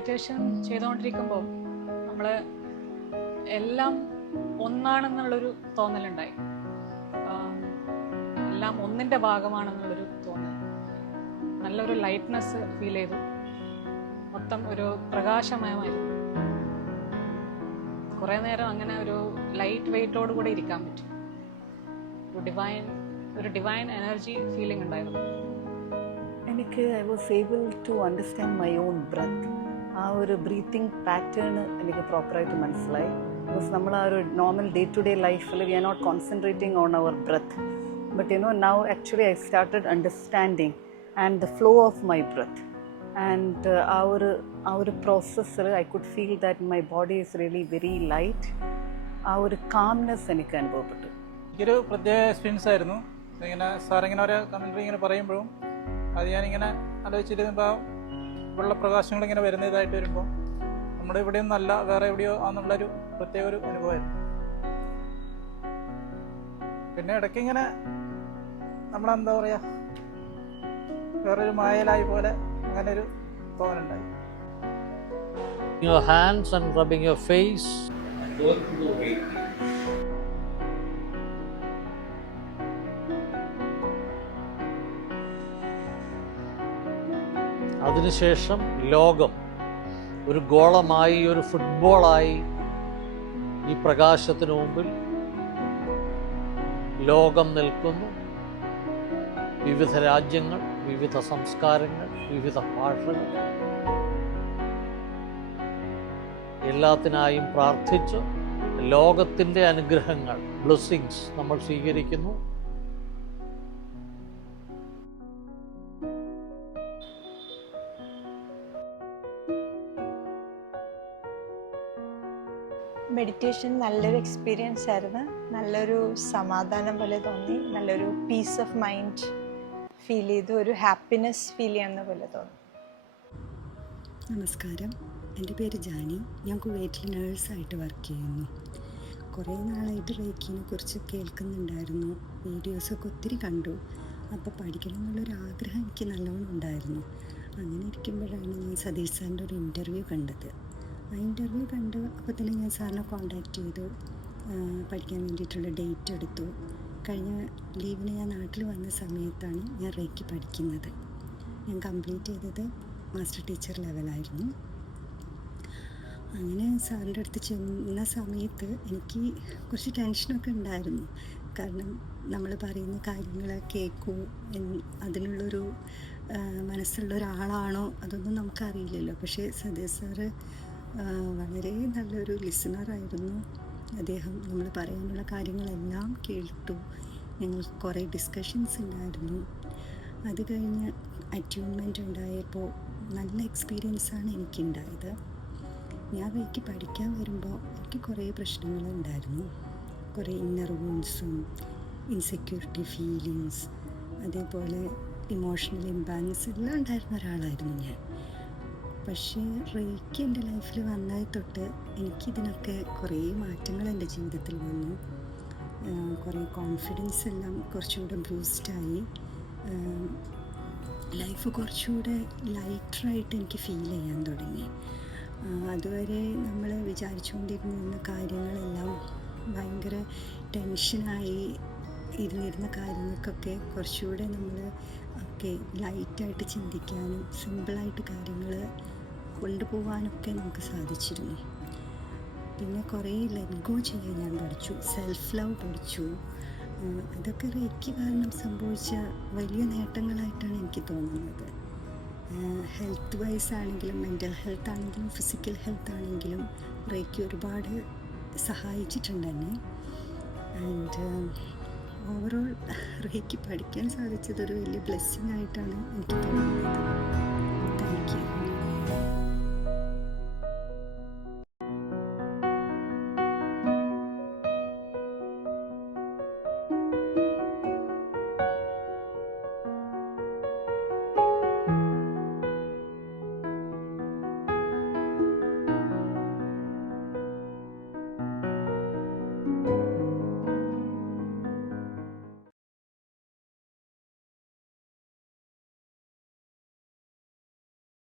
Meditation ചെയ്തുകൊണ്ടിരിക്കുമ്പോൾ നമ്മൾ എല്ലാം ഒന്നാണെന്നുള്ളൊരു തോന്നലുണ്ടായി. എല്ലാം ഒന്നിൻ്റെ ഭാഗമാണെന്നുള്ളൊരു തോന്നൽ. നല്ലൊരു ലൈറ്റ്നെസ് ഫീൽ ചെയ്തു. മൊത്തം ഒരു പ്രകാശമയമായിരുന്നു. കുറേ നേരം അങ്ങനെ ഒരു ലൈറ്റ് വെയിറ്റോട് കൂടെ ഇരിക്കാൻ പറ്റും. ഒരു ഡിവൈൻ എനർജി ഫീലിംഗ് ഉണ്ടായിരുന്നു. എനിക്ക് I was able to understand my own breath. ആ ഒരു ബ്രീത്തിങ് പാറ്റേൺ എനിക്ക് പ്രോപ്പറായിട്ട് മനസ്സിലായി. ബിക്കോസ് നമ്മൾ ആ ഒരു നോർമൽ ഡേ ടു ഡേ ലൈഫിൽ we are not concentrating on our breath. But now actually I started understanding and the flow of my breath. And ആ ഒരു പ്രോസസ്സിൽ I could feel that my body is really very light. ആ ഒരു calmness എനിക്ക് അനുഭവപ്പെട്ടു. എനിക്കൊരു പ്രത്യേക experience ആയിരുന്നു. ഇങ്ങനെ സാറിങ്ങനെ ഓരോ കമൻട്രി ഇങ്ങനെ പറയുമ്പോഴും അത് ഞാനിങ്ങനെ ആലോചിച്ചിരുന്നപ്പോൾ വെള്ളപ്രകാശങ്ങളിങ്ങനെ വരുന്നതായിട്ട് വരുമ്പോൾ നമ്മുടെ ഇവിടെയും നല്ല വേറെ എവിടെയോ ആണെന്നുള്ളൊരു പ്രത്യേക ഒരു അനുഭവമായിരുന്നു. പിന്നെ ഇടയ്ക്കിങ്ങനെ നമ്മളെന്താ പറയുക, വേറൊരു മായലായി പോലെ അങ്ങനെ ഒരു തോന്നലുണ്ടായി. Your hands and rubbing your face. അതിനുശേഷം ലോകം ഒരു ഗോളമായി, ഒരു ഫുട്ബോളായി ഈ പ്രകാശത്തിനു മുമ്പിൽ ലോകം നിൽക്കുന്നു. വിവിധ രാജ്യങ്ങൾ, വിവിധ സംസ്കാരങ്ങൾ, വിവിധ ഭാഷകൾ, എല്ലാത്തിനായും പ്രാർത്ഥിച്ച് ലോകത്തിൻ്റെ അനുഗ്രഹങ്ങൾ, ബ്ലെസ്സിങ്സ് നമ്മൾ സ്വീകരിക്കുന്നു. മെഡിറ്റേഷൻ നല്ലൊരു എക്സ്പീരിയൻസ് ആയിരുന്നു. നല്ലൊരു സമാധാനം പോലെ തോന്നി. നല്ലൊരു പീസ് ഓഫ് മൈൻഡ് ഫീൽ ചെയ്തു. ഒരു ഹാപ്പിനെസ് ഫീൽ ചെയ്യുന്ന പോലെ തോന്നി. നമസ്കാരം, എൻ്റെ പേര് ജാനി. ഞാൻ കുവൈറ്റിൽ നേഴ്സായിട്ട് വർക്ക് ചെയ്യുന്നു. കുറേ നാളായിട്ട് റേക്കിനെ കുറിച്ച് കേൾക്കുന്നുണ്ടായിരുന്നു. വീഡിയോസൊക്കെ ഒത്തിരി കണ്ടു. അപ്പോൾ പഠിക്കണം എന്നുള്ളൊരു ആഗ്രഹം എനിക്ക് നല്ലോണം ഉണ്ടായിരുന്നു. അങ്ങനെ ഇരിക്കുമ്പോഴാണ് ഞാൻ സതീഷ് സാറിൻ്റെ ഒരു ഇൻ്റർവ്യൂ കണ്ടത്. ആ ഇൻ്റർവ്യൂ കണ്ട് അപ്പോൾ തന്നെ ഞാൻ സാറിനെ കോൺടാക്റ്റ് ചെയ്തു. പഠിക്കാൻ വേണ്ടിയിട്ടുള്ള ഡേറ്റ് എടുത്തു. കഴിഞ്ഞ ലീവിന് ഞാൻ നാട്ടിൽ വന്ന സമയത്താണ് ഞാൻ റേക്കി പഠിക്കുന്നത്. ഞാൻ കംപ്ലീറ്റ് ചെയ്തത് മാസ്റ്റർ ടീച്ചർ ലെവലായിരുന്നു. അങ്ങനെ സാറിൻ്റെ അടുത്ത് ചെന്ന സമയത്ത് എനിക്ക് കുറച്ച് ടെൻഷനൊക്കെ ഉണ്ടായിരുന്നു. കാരണം നമ്മൾ പറയുന്ന കാര്യങ്ങൾ കേൾക്കൂ, അതിനുള്ളൊരു മനസ്സുള്ള ഒരാളാണോ അതൊന്നും നമുക്കറിയില്ലല്ലോ. പക്ഷേ സതീഷ് സാറ് വളരെ നല്ലൊരു ലിസണറായിരുന്നു. അദ്ദേഹം നമ്മൾ പറയാനുള്ള കാര്യങ്ങളെല്ലാം കേട്ടു. ഞങ്ങൾക്ക് കുറേ ഡിസ്കഷൻസ് ഉണ്ടായിരുന്നു. അത് കഴിഞ്ഞ് അറ്റ്യൂൺമെൻറ്റ് ഉണ്ടായപ്പോൾ നല്ല എക്സ്പീരിയൻസാണ് എനിക്കുണ്ടായത്. ഞാൻ റേക്കി പഠിക്കാൻ വരുമ്പോൾ എനിക്ക് കുറേ പ്രശ്നങ്ങളുണ്ടായിരുന്നു. കുറേ ഇന്നർ വൂൺസും ഇൻസെക്യൂരിറ്റി ഫീലിങ്സ്, അതേപോലെ ഇമോഷണൽ ഇംബാലൻസ് എല്ലാം ഉണ്ടായിരുന്ന ഒരാളായിരുന്നു ഞാൻ. പക്ഷേ റേക്കി എൻ്റെ ലൈഫിൽ വന്നത് തൊട്ട് എനിക്കിതിനൊക്കെ കുറേ മാറ്റങ്ങൾ എൻ്റെ ജീവിതത്തിൽ വന്നു. കുറേ കോൺഫിഡൻസ് എല്ലാം കുറച്ചുകൂടെ ബൂസ്റ്റായി. ലൈഫ് കുറച്ചുകൂടെ ലൈറ്ററായിട്ട് എനിക്ക് ഫീൽ ചെയ്യാൻ തുടങ്ങി. അതുവരെ നമ്മൾ വിചാരിച്ചുകൊണ്ടിരുന്ന കാര്യങ്ങളെല്ലാം ഭയങ്കര ടെൻഷനായി ഇരുന്നിരുന്ന കാര്യങ്ങൾക്കൊക്കെ കുറച്ചുകൂടെ നമ്മൾ ഒക്കെ ലൈറ്റായിട്ട് ചിന്തിക്കാനും സിമ്പിളായിട്ട് കാര്യങ്ങൾ കൊണ്ടുപോകാനൊക്കെ നമുക്ക് സാധിച്ചിരുന്നു. പിന്നെ കുറേ ലെറ്റ് ഗോ ചെയ്യാൻ ഞാൻ പഠിച്ചു. സെൽഫ് ലവ് പഠിച്ചു. ഇതൊക്കെ റേക്കി കാരണം സംഭവിച്ച വലിയ നേട്ടങ്ങളായിട്ടാണ് എനിക്ക് തോന്നുന്നത്. ഹെൽത്ത് വൈസ് ആണെങ്കിലും മെൻ്റൽ ഹെൽത്ത് ആണെങ്കിലും ഫിസിക്കൽ ഹെൽത്ത് ആണെങ്കിലും റേക്കി ഒരുപാട് സഹായിച്ചിട്ടുണ്ട് എന്നെ. ആൻഡ് ഓവറോൾ റേക്കി പഠിക്കാൻ സാധിച്ചതൊരു വലിയ ബ്ലെസ്സിങ് ആയിട്ടാണ് എനിക്ക് തോന്നുന്നത്.